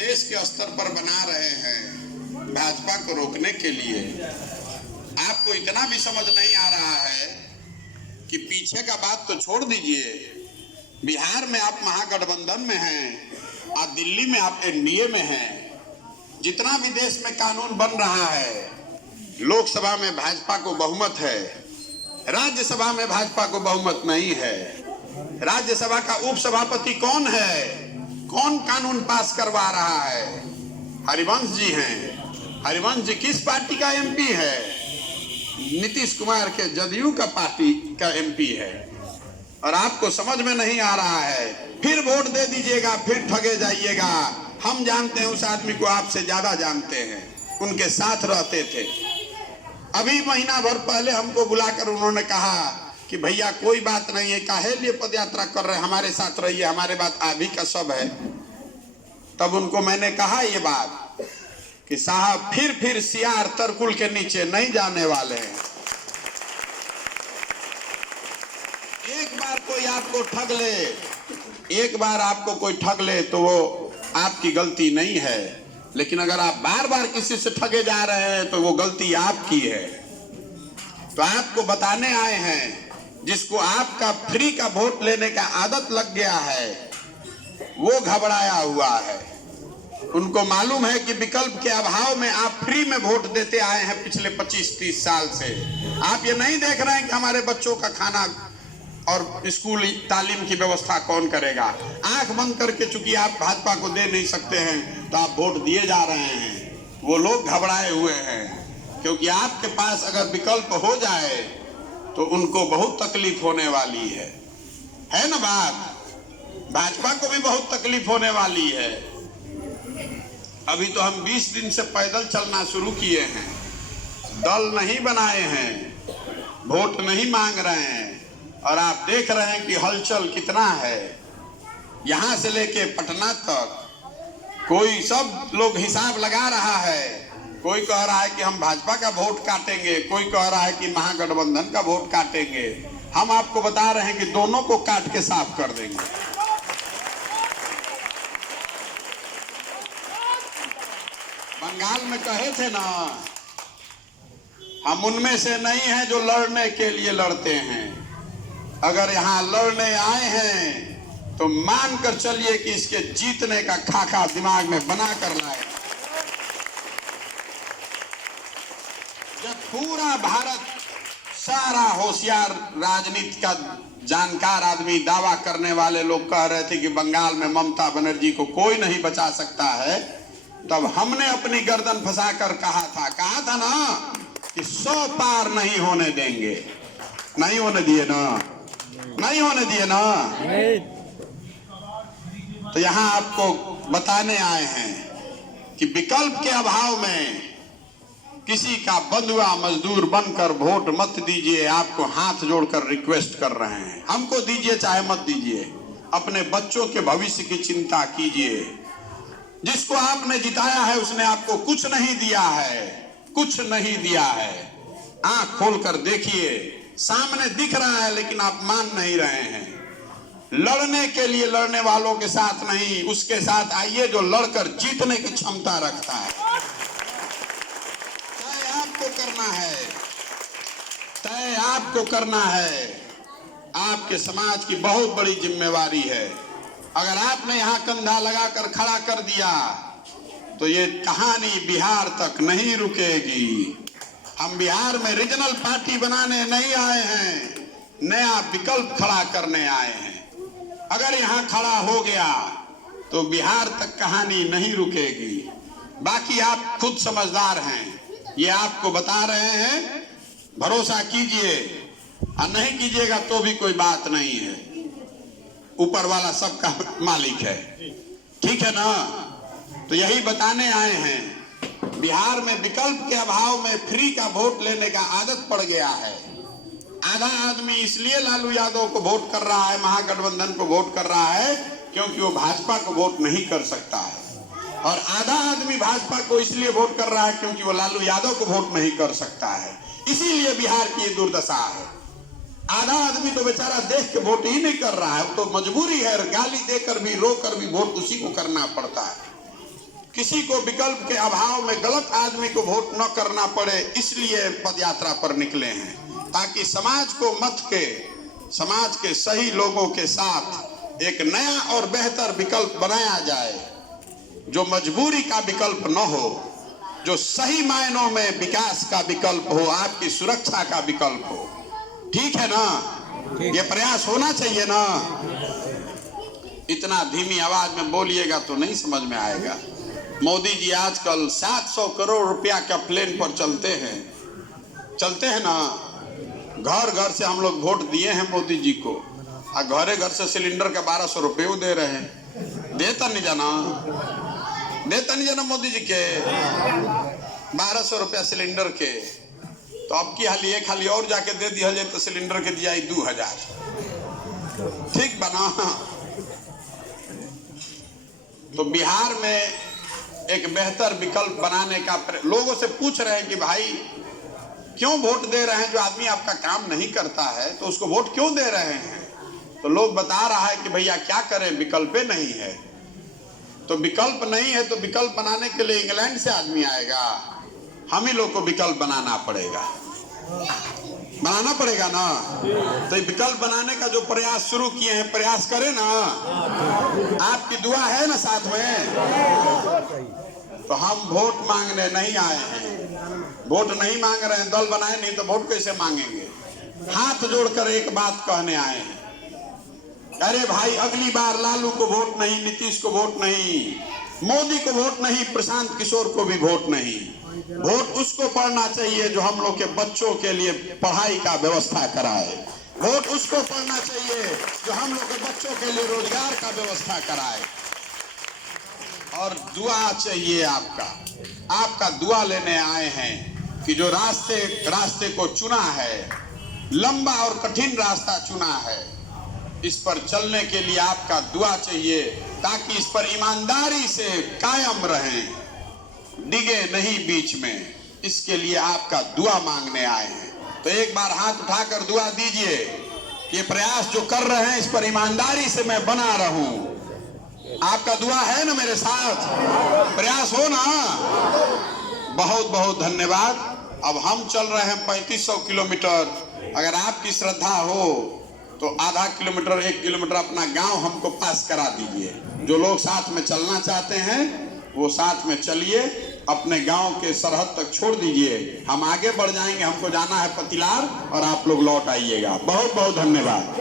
देश के स्तर पर बना रहे हैं भाजपा को रोकने के लिए। आपको इतना भी समझ नहीं आ रहा है कि पीछे का बात तो छोड़ दीजिए, बिहार में आप महागठबंधन में हैं और दिल्ली में आप एनडीए में हैं। जितना भी देश में कानून बन रहा है, लोकसभा में भाजपा को बहुमत है, राज्यसभा में भाजपा को बहुमत नहीं है। राज्यसभा का उपसभापति कौन है? कौन कानून पास करवा रहा है? हरिवंश जी हैं। हरिवंश जी किस पार्टी का एमपी है? नीतीश कुमार के जदयू का पार्टी का एमपी है। और आपको समझ में नहीं आ रहा है, फिर वोट दे दीजिएगा, फिर ठगे जाइएगा। हम जानते हैं उस आदमी को, आपसे ज्यादा जानते हैं, उनके साथ रहते थे। अभी महीना भर पहले हमको बुलाकर उन्होंने कहा कि भैया कोई बात नहीं है, काहे लिए पद यात्रा कर रहे हैं, हमारे साथ रहिए, हमारे बात आदि का सब है। तब उनको मैंने कहा ये बात कि साहब फिर सियार तरकुल के नीचे नहीं जाने वाले हैं। एक बार कोई आपको ठग ले, एक बार आपको कोई ठग ले तो वो आपकी गलती नहीं है, लेकिन अगर आप बार बार किसी से ठगे जा रहे हैं तो वो गलती आपकी है। तो आपको बताने आए हैं, जिसको आपका फ्री का वोट लेने का आदत लग गया है वो घबराया हुआ है। उनको मालूम है कि विकल्प के अभाव में आप फ्री में वोट देते आए हैं पिछले 25-30 साल से। आप ये नहीं देख रहे हैं कि हमारे बच्चों का खाना और स्कूल तालीम की व्यवस्था कौन करेगा। आंख बंद करके चूंकि आप भाजपा को दे नहीं सकते हैं तो आप वोट दिए जा रहे हैं। वो लोग घबराए हुए हैं, क्योंकि आपके पास अगर विकल्प हो जाए तो उनको बहुत तकलीफ होने वाली है ना बात। भाजपा को भी बहुत तकलीफ होने वाली है। अभी तो हम 20 दिन से पैदल चलना शुरू किए हैं, दल नहीं बनाए हैं, वोट नहीं मांग रहे हैं, और आप देख रहे हैं कि हलचल कितना है। यहां से लेके पटना तक कोई सब लोग हिसाब लगा रहा है। कोई कह रहा है कि हम भाजपा का वोट काटेंगे, कोई कह रहा है कि महागठबंधन का वोट काटेंगे। हम आपको बता रहे हैं कि दोनों को काट के साफ कर देंगे। बंगाल में कहे थे ना, हम उनमें से नहीं हैं जो लड़ने के लिए लड़ते हैं। अगर यहां लड़ने आए हैं तो मानकर चलिए कि इसके जीतने का खाका दिमाग में बना कर लाए। जब पूरा भारत, सारा होशियार राजनीति का जानकार आदमी, दावा करने वाले लोग कह रहे थे कि बंगाल में ममता बनर्जी को कोई नहीं बचा सकता है, तब हमने अपनी गर्दन फंसाकर कहा था ना कि 100 पार नहीं होने देंगे। नहीं होने दिए ना, नहीं होने दिए ना। तो यहां आपको बताने आए हैं कि विकल्प के अभाव में किसी का बंधुआ मजदूर बनकर वोट मत दीजिए। आपको हाथ जोड़कर रिक्वेस्ट कर रहे हैं, हमको दीजिए चाहे मत दीजिए, अपने बच्चों के भविष्य की चिंता कीजिए। जिसको आपने जिताया है उसने आपको कुछ नहीं दिया है, कुछ नहीं दिया है। आंख खोलकर देखिए, सामने दिख रहा है, लेकिन आप मान नहीं रहे हैं। लड़ने के लिए लड़ने वालों के साथ नहीं, उसके साथ आइए जो लड़कर जीतने की क्षमता रखता है। तय आपको करना है, तय आपको करना है। आपके समाज की बहुत बड़ी जिम्मेवारी है। अगर आपने यहां कंधा लगाकर खड़ा कर दिया तो ये कहानी बिहार तक नहीं रुकेगी। हम बिहार में रीजनल पार्टी बनाने नहीं आए हैं, नया विकल्प खड़ा करने आए हैं। अगर यहां खड़ा हो गया तो बिहार तक कहानी नहीं रुकेगी। बाकी आप खुद समझदार हैं, ये आपको बता रहे हैं, भरोसा कीजिए, और नहीं कीजिएगा तो भी कोई बात नहीं है। ऊपर वाला सबका मालिक है, ठीक है ना। तो यही बताने आए हैं, बिहार में विकल्प के अभाव में फ्री का वोट लेने का आदत पड़ गया है। आधा आदमी इसलिए लालू यादव को वोट कर रहा है, महागठबंधन को वोट कर रहा है, क्योंकि वो भाजपा को वोट नहीं कर सकता है। और आधा आदमी भाजपा को इसलिए वोट कर रहा है क्योंकि वो लालू यादव को वोट नहीं कर सकता है। इसीलिए बिहार की ये दुर्दशा है। आधा आदमी तो बेचारा देख के वोट ही नहीं कर रहा है, तो मजबूरी है, गाली देकर भी, रोकर भी वोट उसी को करना पड़ता है। किसी को विकल्प के अभाव में गलत आदमी को वोट न करना पड़े, इसलिए पदयात्रा पर निकले हैं, ताकि समाज को मत के, समाज के सही लोगों के साथ एक नया और बेहतर विकल्प बनाया जाए, जो मजबूरी का विकल्प न हो, जो सही मायनों में विकास का विकल्प हो, आपकी सुरक्षा का विकल्प हो। ठीक है ना? ये प्रयास होना चाहिए ना? इतना धीमी आवाज में बोलिएगा तो नहीं समझ में आएगा। मोदी जी आजकल 700 करोड़ रुपया का प्लेन पर चलते हैं ना। घर घर से हम लोग वोट दिए हैं मोदी जी को, और घरे घर से सिलेंडर का 1200 रुपये दे रहे हैं। देता नहीं जाना मोदी जी के 1200 रुपया सिलेंडर के। तो अब की हाली एक हाली और जाके दे दिया जाए तो सिलेंडर के दिया 2000। ठीक बना? तो बिहार में एक बेहतर विकल्प बनाने का लोगों से पूछ रहे हैं कि भाई क्यों वोट दे रहे हैं? जो आदमी आपका काम नहीं करता है तो उसको वोट क्यों दे रहे हैं? तो लोग बता रहा है कि भैया क्या करें, विकल्प नहीं है। तो विकल्प नहीं है तो विकल्प बनाने के लिए इंग्लैंड से आदमी आएगा? हम ही लोग को विकल्प बनाना पड़ेगा ना। तो विकल्प बनाने का जो प्रयास शुरू किए हैं, प्रयास करें ना। आपकी दुआ है ना साथ में? तो हम वोट मांगने नहीं आए हैं, वोट नहीं मांग रहे हैं। दल बनाए नहीं तो वोट कैसे मांगेंगे? हाथ जोड़कर एक बात कहने आए हैं, अरे भाई अगली बार लालू को वोट नहीं, नीतीश को वोट नहीं, मोदी को वोट नहीं, प्रशांत किशोर को भी वोट नहीं। वोट उसको पढ़ना चाहिए जो हम लोग के बच्चों के लिए पढ़ाई का व्यवस्था कराए। वोट उसको पढ़ना चाहिए जो हम लोग के बच्चों के लिए रोजगार का व्यवस्था कराए। और दुआ चाहिए आपका दुआ लेने आए हैं कि जो रास्ते को चुना है, लंबा और कठिन रास्ता चुना है, इस पर चलने के लिए आपका दुआ चाहिए, ताकि इस पर ईमानदारी से कायम रहें, डिगे नहीं बीच में। इसके लिए आपका दुआ मांगने आए हैं। तो एक बार हाथ उठाकर दुआ दीजिए, ये प्रयास जो कर रहे हैं इस पर ईमानदारी से मैं बना रहूं। आपका दुआ है ना मेरे साथ? प्रयास हो ना? बहुत बहुत धन्यवाद। अब हम चल रहे हैं 3500 किलोमीटर। अगर आपकी श्रद्धा हो तो आधा किलोमीटर 1 किलोमीटर अपना गांव हमको पास करा दीजिए। जो लोग साथ में चलना चाहते हैं वो साथ में चलिए, अपने गांव के सरहद तक छोड़ दीजिए। हम आगे बढ़ जाएंगे, हमको जाना है पतिलार, और आप लोग लौट आइएगा। बहुत बहुत धन्यवाद।